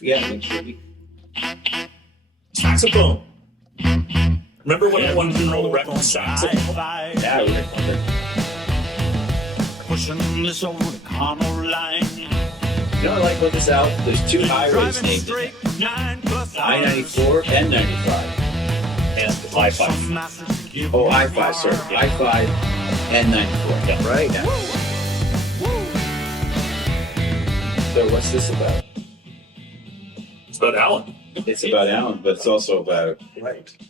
Yeah, make sure we- Saxophone. Remember when I wanted to roll the record on saxophone? yeah, we got one there. Pushing this old Connell line. You know what I like about this album? There's two highways named in it. I-94 and 95. And the I-5. Oh, I-5, sorry. I-5 and 94. Yeah. Right. Yeah. So what's this about? It's about Alan. It's about Alan, but it's also about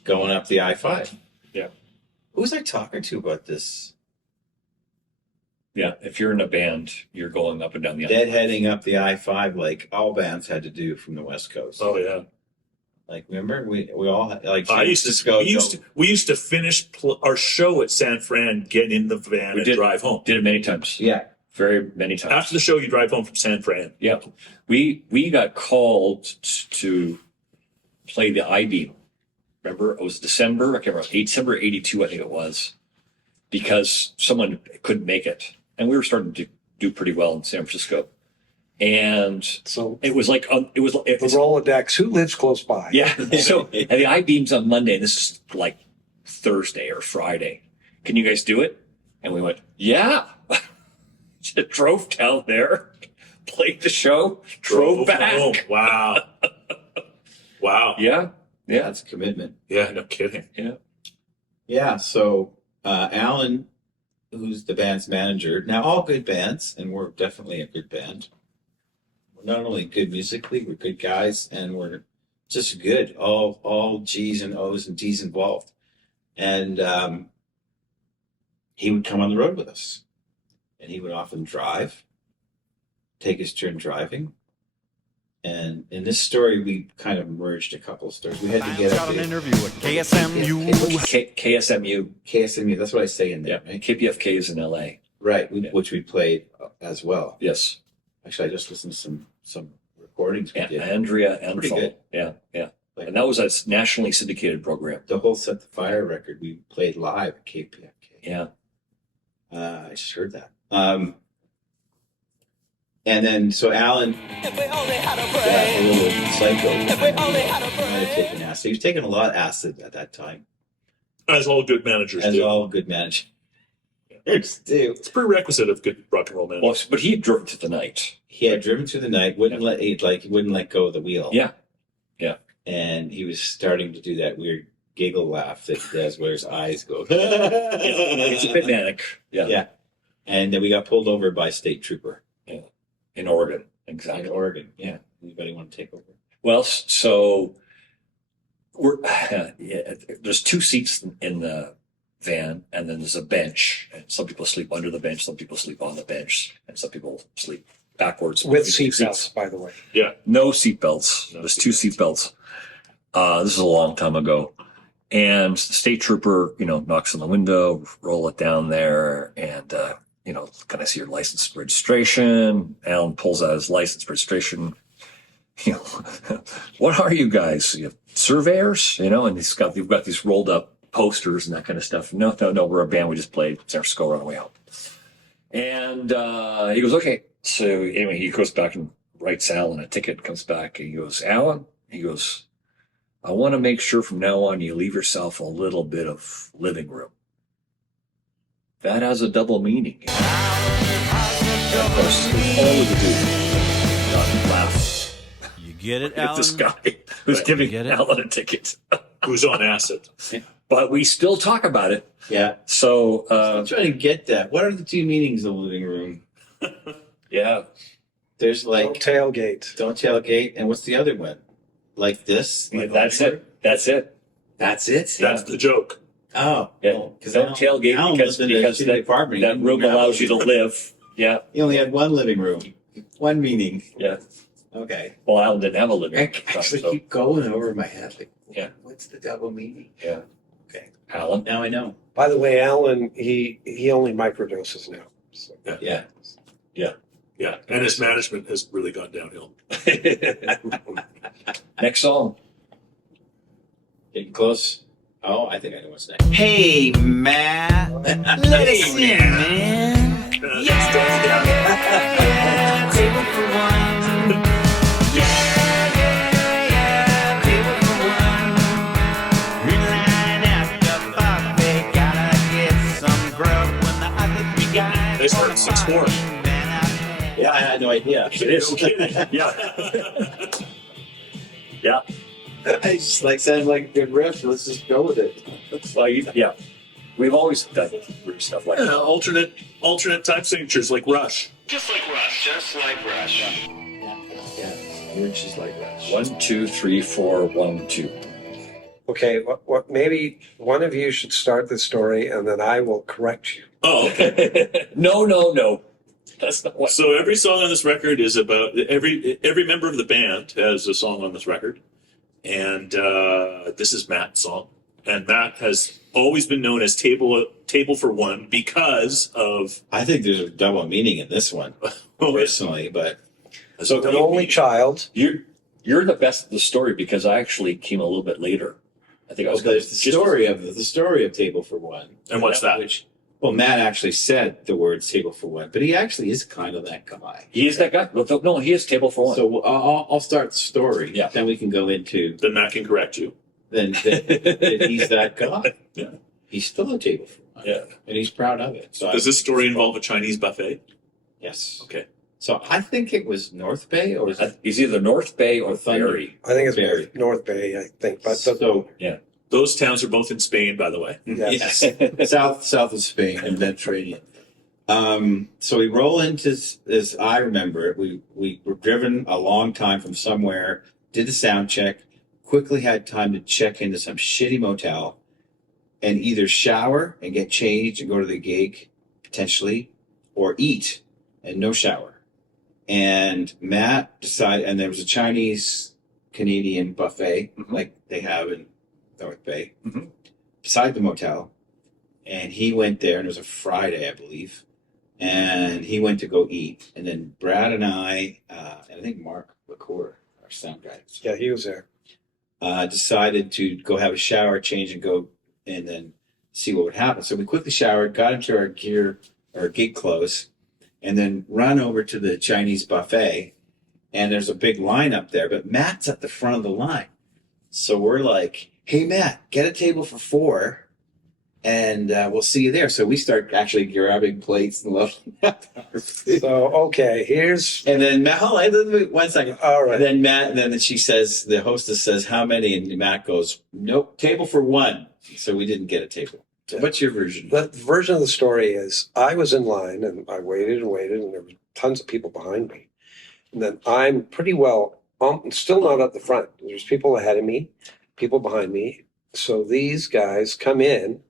going up the I-5. Yeah. Who was I talking to about this? Yeah, if you're in a band, you're going up and down the Deadheading up the I-5 like all bands had to do from the West Coast. Oh yeah. Like, remember? We all, like, We used to finish our show at San Fran, get in the van, We and did. drive home. Did it many times. Yeah. Very many times. After the show, you drive home from San Fran. Yeah. We got called to play the I-Beam. Remember? It was December, I can't remember, December 82, I think it was, because someone couldn't make it. And we were starting to do pretty well in San Francisco. And So it was like, the Rolodex, who lives close by? yeah. So, and the I-Beam's on Monday, and this is like Thursday or Friday. Can you guys do it? And we went, yeah. Just drove down there, played the show, drove back. home. Wow. Wow. Yeah. Yeah. That's commitment. Yeah, no kidding. Yeah, so Alan, who's the band's manager, now all good bands, and we're definitely a good band. We're not only good musically, we're good guys, and we're just good. All G's and O's and D's involved. And he would come on the road with us. And he would often drive, take his turn driving. And in this story, we kind of merged a couple of stories. We had to get up Got an there. interview at KSMU. KSMU. KSMU, that's what I say in Yeah. there, right? KPFK is in LA. Right, Yeah. which we played as well. Yes. Actually, I just listened to some recordings we did. Andrea Pretty Enthal. good. Yeah. Yeah. Like, And that was a nationally syndicated program. the whole Set the Fire record we played live at KPFK. Yeah. I just heard that. And then, so Alan got a little psycho. Might have taken acid. He was taking a lot of acid at that time, As all good managers as do. all good managers do. It's a prerequisite of good rock and roll managers. Well, but he drove to the night. He had driven through the night, wouldn't he wouldn't let go of the wheel. Yeah. And he was starting to do that weird giggle laugh that he does where his eyes go. It's a bit manic. Yeah. Yeah. And then we got pulled over by a state trooper In Oregon. in Exactly. Oregon. Yeah. Anybody want to take over? Well, so we're there's two seats in the van, and then there's a bench. And some people sleep under the bench, some people sleep on the bench, and some people sleep backwards With between seatbelts, by the way. No seatbelts. No There's two seatbelts. This is a long time ago. And the state trooper, knocks on the window, roll it down there, and, can I see your license and registration? Alan pulls out his license registration. What are you guys? You have surveyors? And we've got these rolled up posters and that kind of stuff. No, we're a band. We just played San Francisco on the way home. And he goes, okay. So anyway, he goes back and writes Alan a ticket, comes back, and he goes, Alan? He goes, I want to make sure from now on you leave yourself a little bit of living room. That has a double meaning. And of course, all we could do was laugh You get it, at this Alan? guy who's Right. giving Get it? Alan a ticket. Who's on acid? But we still talk about it. Yeah. So, I'm trying to get that. What are the two meanings of living room? yeah. There's Don't like, tailgate. don't tailgate. And what's the other one? Like this? Like That's over? it. That's it. That's it? That's the joke. Oh. Yeah. Well, 'cause Don't tailgate Alan because lived in a shitty that apartment. that He room didn't allows you to have- live. Yeah. He only had one living room. One meaning. Yeah. Okay. Well, Alan didn't have a living I room. actually so, keep going over my head. Like, Yeah. what's the double meaning? yeah. Okay. Alan. Now I know. By the way, Alan, he only microdoses now. So. Yeah. Yeah. And his management has really gone downhill. Next song. Getting close. Oh, I think I know what's next. Hey, Matt. Let us in, man. Yeah. Table for one. Yeah, no idea. It is. No kidding. Yeah. Yeah. I just like sounded like a good riff. Let's just go with it. Well, yeah. We've always done weird stuff like that. alternate type signatures like Rush. Just like Rush. Just like Rush. Yeah, you're just like that. 1, 2, 3, 4, 1, 2. Okay, what? Maybe one of you should start the story, and then I will correct you. Oh, okay. No. That's not what. So every song on this record is about every member of the band has a song on this record, and this is Matt's song. And Matt has always been known as Table for One because of I think there's a double meaning in this one, personally, but so The only child. You're the best of the story because I actually came a little bit later. I think I was there's the story of Table for One. And what's that? Which, well, Matt actually said the words Table for One, but he actually is kind of that guy. He is that guy. No, he is table for one. So I'll start the story. Yeah. Then we can go into Then Matt can correct you. then he's that guy. Yeah. He's still a Table for One. Yeah. And he's proud of it. So Does this story involve a Chinese buffet? Yes. Okay. So I think it was North Bay or was it He's either North Bay or Thunder? Ferry. I think it's Barry. North Bay. I think, but So Those towns are both in Spain, by the way. Yes. yes, south of Spain and Mediterranean. So we roll into this. I remember it. We were driven a long time from somewhere. Did the sound check. Quickly had time to check into some shitty motel, and either shower and get changed and go to the gig potentially, or eat and no shower. And Matt decided, and there was a Chinese Canadian buffet like they have in North Bay, beside the motel. And he went there, and it was a Friday, I believe. And he went to go eat. And then Brad and I, and I think Mark LaCour, our sound guy, yeah, he was there. decided to go have a shower, change, and go, and then see what would happen. So we quickly showered, got into our gear, our gig clothes, and then run over to the Chinese buffet. And there's a big line up there, but Matt's at the front of the line. So we're like, hey, Matt, get a table for 4, and we'll see you there. So we start actually grabbing plates and loading up our food. So okay, here's And then Matt, hold on, 1 second. all And right. then Matt, and then she says, the hostess says, how many? And Matt goes, nope, table for 1. So we didn't get a table. So what's your version? The version of the story is I was in line and I waited and waited, and there were tons of people behind me. And then I'm pretty well, still not at the front. There's people ahead of me, people behind me. So these guys come in,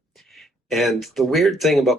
and the weird thing about